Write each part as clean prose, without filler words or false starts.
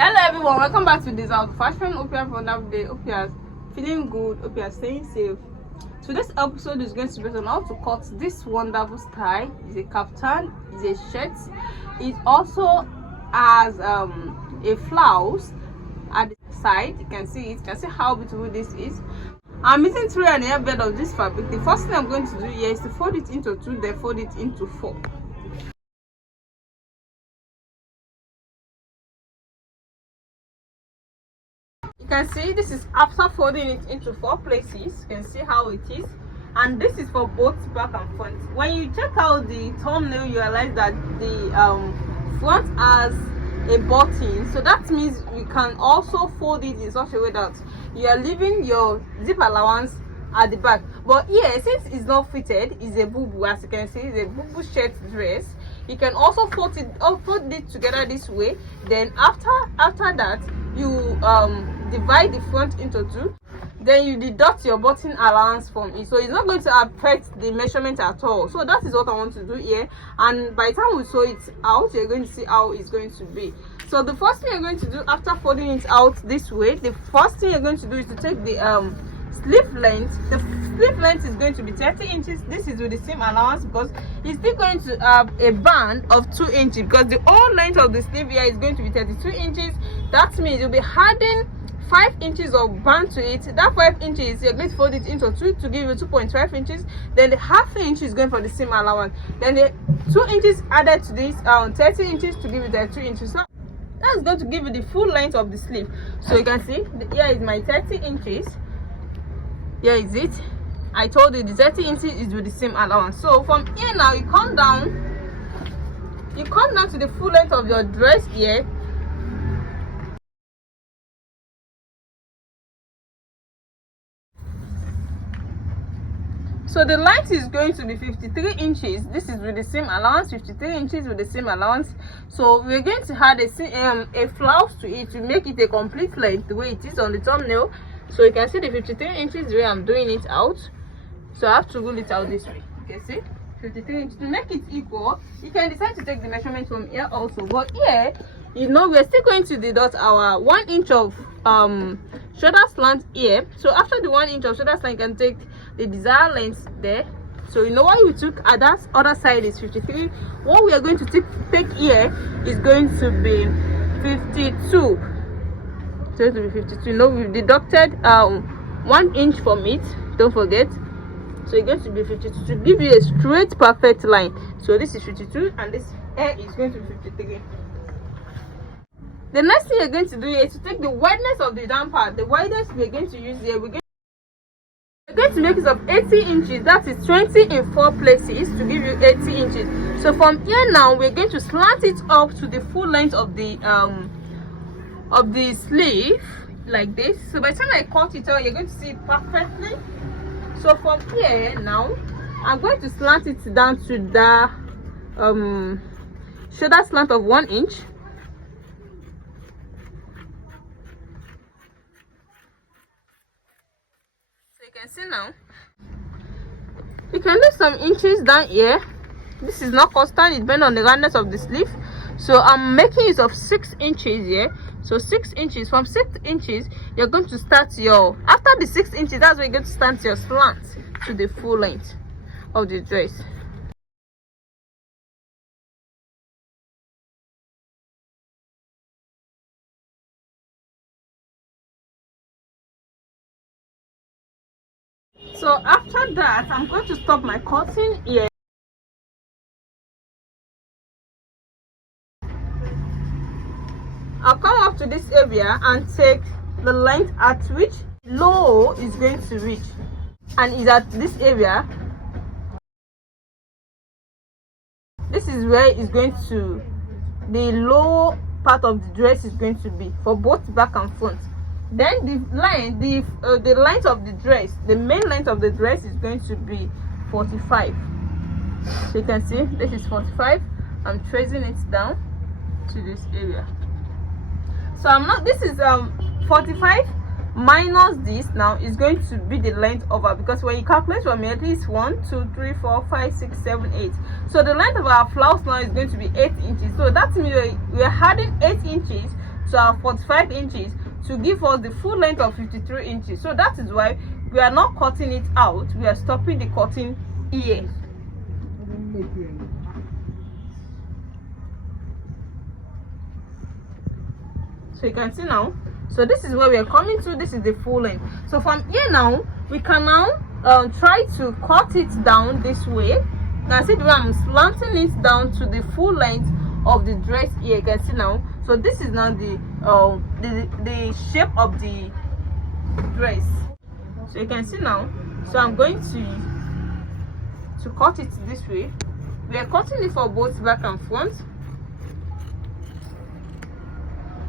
Hello everyone, welcome back to this out fashion. Hope you have another day. Hope you are feeling good. Hope you are staying safe. So this episode is going to be on how to cut this wonderful style. It's a kaftan, it's a shirt. It also has a flounce at the side. You can see it. You can see how beautiful this is. I'm using 3.5 bed of this fabric. The first thing I'm going to do here is to fold it into 2, then fold it into 4. You can see this is after folding it into 4 places. You can see how it is, and this is for both back and front. When you check out the thumbnail, you realize that the front has a button, so that means you can also fold it in such a way that you are leaving your zip allowance at the back. But here, since it's not fitted, it's a bubu. As you can see, it's a bubu shirt dress. You can also fold it together this way. Then after that, you divide the front into 2. Then you deduct your button allowance from it, so it's not going to affect the measurement at all. So that is what I want to do here, and by the time we sew it out, you're going to see how it's going to be. So the first thing you're going to do after folding it out this way, the first thing you're going to do is to take the sleeve length. The sleeve length is going to be 30 inches. This is with the seam allowance because it's still going to have a band of 2 inches, because the whole length of the sleeve here is going to be 32 inches. That means you'll be adding 5 inches of band to it. That 5 inches, you're going to fold it into 2 to give you 2.5 inches. Then the half inch is going for the seam allowance. Then the 2 inches added to this 30 inches to give you 32 inches. So that's going to give you the full length of the sleeve. So you can see here is my 30 inches. Here is it. I told you the 30 inches is with the seam allowance. So from here now, you come down to the full length of your dress here. So the length is going to be 53 inches. This is with the seam allowance. 53 inches with the seam allowance. So we're going to add a flounce to it to make it a complete length the way it is on the thumbnail. So you can see the 53 inches the way I'm doing it out. So I have to rule it out this way. You can see 53 inches. To make it equal, you can decide to take the measurement from here also. But here, you know, we're still going to deduct our 1 inch of shoulder slant here. So after the 1 inch of shoulder slant, you can take the desired length there. So you know what you took at that other side is 53. What we are going to take here is going to be 52. So it will be 52. No, we've deducted 1 inch from it, don't forget. So it's going to be 52 to give you a straight perfect line. So this is 52 and this here is going to be 53. The next thing you're going to do is to take the wideness of the down part. The widest we're going to use here, we're going to make it of 80 inches. That is 20 in 4 places to give you 80 inches. So from here now, we're going to slant it up to the full length of the sleeve like this. So by the time I cut it out, you're going to see it perfectly. So from here now, I'm going to slant it down to the shoulder slant of 1 inch. You can see now, you can leave some inches down here. This is not constant, it depends on the roundness of the sleeve. So I'm making use of 6 inches here. So 6 inches, from 6 inches you're going to start your, after the 6 inches, that's where you're going to start your slant to the full length of the dress. So after that, I'm going to stop my cutting here. I'll come up to this area and take the length at which low is going to reach, and is at this area. This is where it's going to, the low part of the dress is going to be for both back and front. Then the length of the dress, the main length of the dress is going to be 45. So you can see this is 45. I'm tracing it down to this area. So I'm not, this is 45 minus this now is going to be the length of our, because when you calculate from here, at least 1 2 3 4 5 6 7 8, so the length of our flounce now is going to be 8 inches. So that means we're adding 8 inches to our 45 inches to give us the full length of 53 inches. So that is why we are not cutting it out, we are stopping the cutting here. So you can see now, so this is where we are coming to, this is the full length. So from here now, we can now try to cut it down this way. You can see the way I'm slanting it down to the full length of the dress here. You can see now, so this is now the shape of the dress. So you can see now, so I'm going to cut it this way. We are cutting it for both back and front.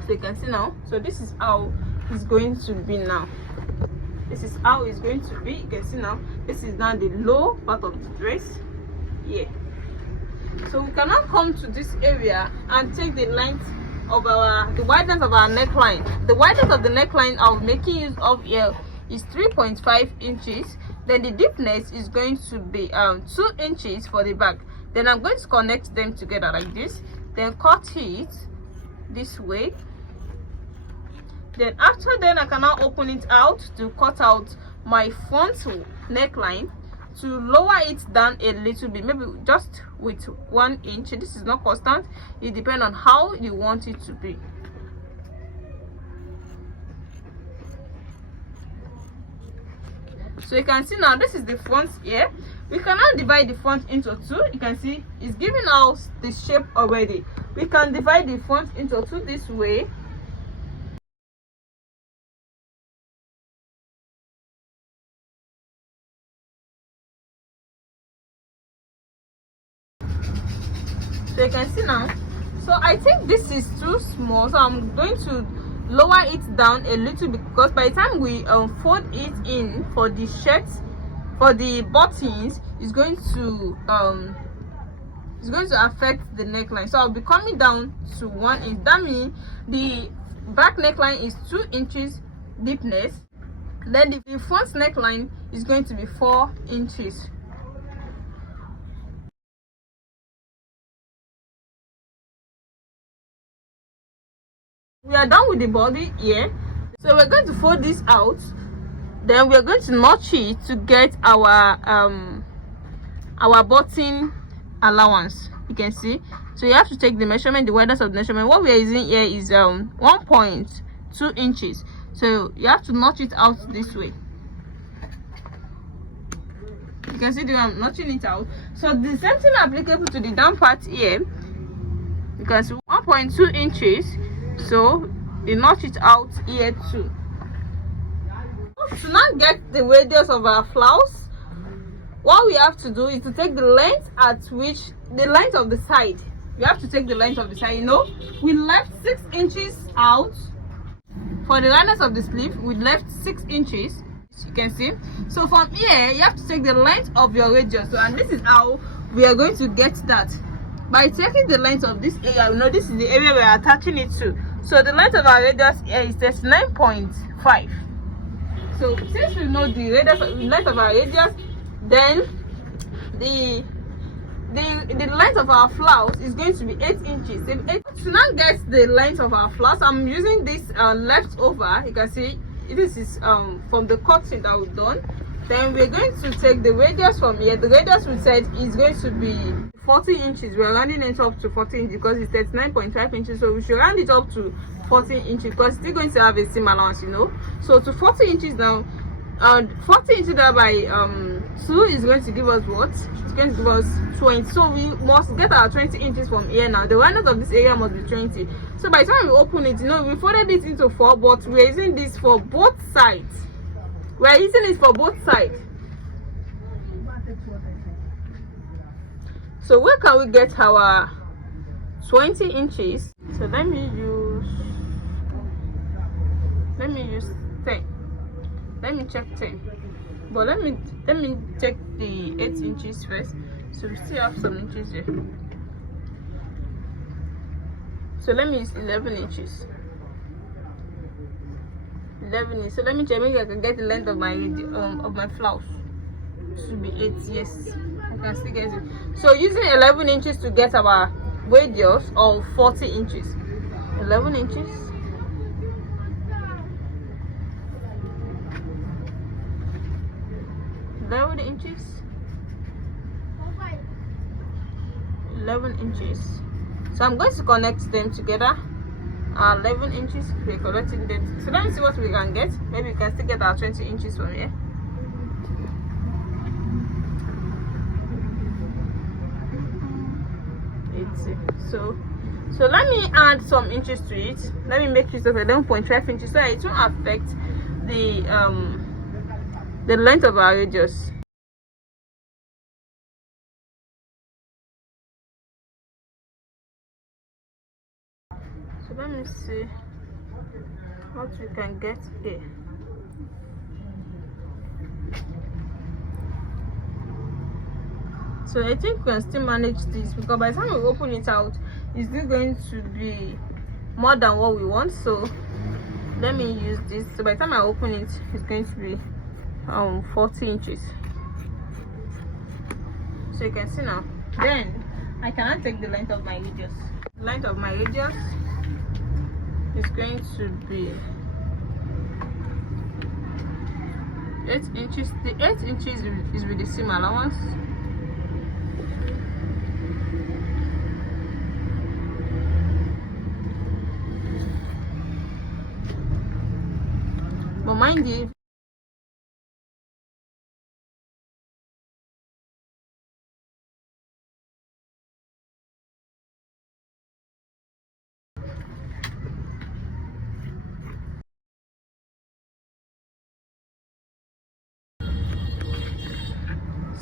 So you can see now, so this is how it's going to be now. This is how it's going to be. You can see now, this is now the low part of the dress here. So we can now come to this area and take the length of the wideness of our neckline. The wideness of the neckline I'm making use of here is 3.5 inches. Then the deepness is going to be 2 inches for the back. Then I'm going to connect them together like this, then cut it this way. Then after then I can now open it out to cut out my front neckline, to lower it down a little bit, maybe just with 1 inch. This is not constant, it depends on how you want it to be. So you can see now, this is the front here. We can now divide the front into two. You can see it's giving us the shape already. We can divide the front into two this way. So you can see now, so I think this is too small, so I'm going to lower it down a little bit, because by the time we fold it in for the shirt, for the buttons, it's going to affect the neckline. So I'll be coming down to 1 inch. That means the back neckline is 2 inches deepness, then the front neckline is going to be 4 inches. We are done with the body here, so we're going to fold this out, then we're going to notch it to get our button allowance. You can see, so you have to take the measurement, the wideness of the measurement. What we are using here is 1.2 inches, so you have to notch it out this way. You can see the way I'm notching it out. So the same thing applicable to the down part here. You can see 1.2 inches, so you notch it out here too. To now get the radius of our flounce, what we have to do is to take the length at which the length of the side. You have to take the length of the side. You know, we left 6 inches out for the radius of the sleeve. We left 6 inches. You can see. So from here, you have to take the length of your radius. So, and this is how we are going to get that. By taking the length of this area, you know, this is the area we are attaching it to. So the length of our radius here is 39.5. So since we know the length of our radius, then the length of our flounce is going to be 8 inches. To now get the length of our flounce, I'm using this leftover. You can see this is from the cutting that we've done. Then we're going to take the radius from here. The radius we said is going to be 40 inches. We're rounding it up to 40 inches because it's 39.5 inches. So we should round it up to 40 inches because it's still going to have a seam allowance, you know. So to 40 inches now, 40 inches divided by 2 is going to give us what? It's going to give us 20. So we must get our 20 inches from here now. The wideness of this area must be 20. So by the time we open it, you know, we folded it into 4, but we're using this for both sides. We're using it for both sides. So where can we get our 20 inches? So let me use 10. Let me check 10. But let me check the 8 inches first. So we still have some inches here. So let me use 11 inches. 11 inches. So let me check. Maybe I can get the length of my flounce. Should be 8. Yes, I can still get it. So using 11 inches to get our radius of 40 inches. 11 inches. with the inches? 11 inches. So I'm going to connect them together. 11 inches, we're connecting them. So let me see what we can get. Maybe we can still get our 20 inches from here. So let me add some inches to it. Let me make use of 11.5 inches so it won't affect the length of our radius. So let me see what we can get here. So I think we can still manage this, because by the time we open it out, it's still going to be more than what we want. So let me use this. So by the time I open it, it's going to be 40 inches. So you can see now. Then I cannot take the length of my radius. The length of my radius is going to be 8 inches. The 8 inches is with the seam allowance. But mind you,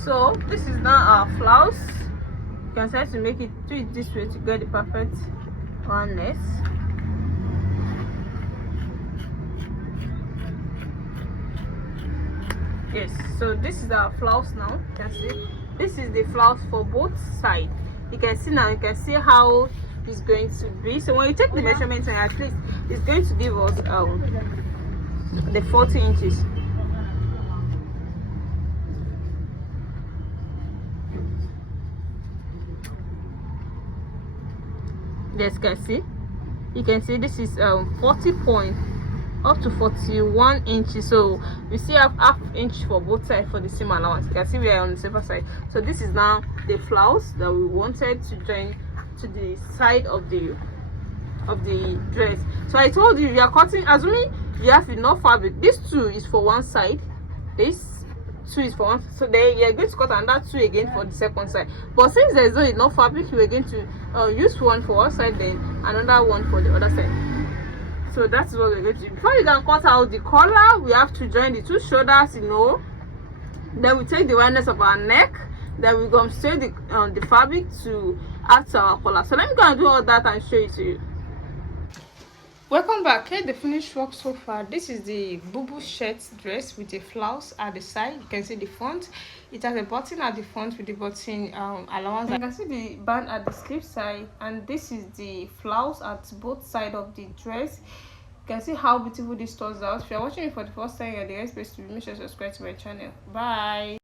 so this is now our flounce. You can try to make it, do it this way to get the perfect roundness. Yes, so this is our flounce now. You can see this is the flounce for both sides. You can see now, you can see how it's going to be. So when you take the measurements, and at least it's going to give us the 40 inches. Yes, you can see this is 40 point up to 41 inches. So we see half inch for both sides for the seam allowance. You can see we are on the safer side. So this is now the flounce that we wanted to join to the side of the dress. So I told you, you are cutting, assuming you have enough fabric. This 2 is for one side, this 2 is for one, so then you're going to cut another 2 again for the second side. But since there's not enough fabric, we're going to use one for one side, then another one for the other side. So that's what we're going to do. Before you can cut out the collar, we have to join the 2 shoulders, you know. Then we take the wideness of our neck, then we're going to sew the fabric to add to our collar. So let me go and do all that and show it to you. Welcome back. Here the finished work so far. This is the Bubu shirt dress with a flounce at the side. You can see the front. It has a button at the front with the button allowance. You can see the band at the sleeve side, and this is the flounce at both sides of the dress. You can see how beautiful this turns out. If you are watching it for the first time, you're the right place to be. Make sure to subscribe to my channel. Bye.